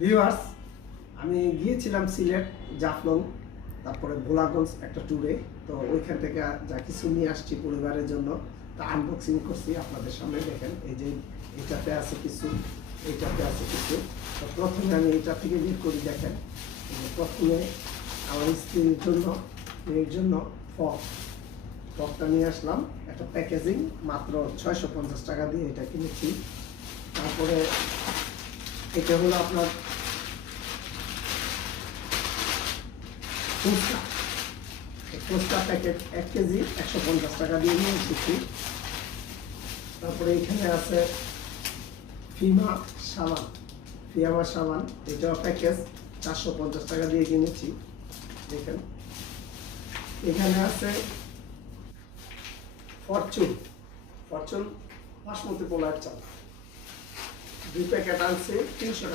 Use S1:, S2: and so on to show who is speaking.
S1: Viewers আমি গিয়েছিলাম সিলেট জাফলং, তারপরে ভোলাগঞ্জ একটা ট্যুরে তো ওইখান থেকে যা কিছু নিয়ে আসছি পরিবারের জন্য, তা আনবক্সিং করছি। আপনাদের সামনে দেখেন, এই যে এটাতে আছে কিছু, এইটাতে আছে কিছু। তো প্রথমে আমি এটা থেকে বের করি, দেখেন। প্রথমে আমার স্ত্রীর জন্য, মেয়ের জন্য ফক ফকটা নিয়ে আসলাম। একটা প্যাকেজিং মাত্র ছয়শো পঞ্চাশ টাকা দিয়ে এটা কিনেছি। তারপরে এটা হলো আপনার ফুচকা। ফুচকা প্যাকেট এক কেজি একশো পঞ্চাশ টাকা দিয়ে নিয়ে এসেছি। তারপরে এখানে আছে ফিমা সাবান। ফিয়ামা সাবান, এটাও প্যাকেজ চারশো পঞ্চাশ টাকা দিয়ে কিনেছি। দেখেন। এখানে আছে ফরচুন। ফরচুন বাসমতি পোলার চাল। দুই প্যাকেট আনছে তিনশো টাকা।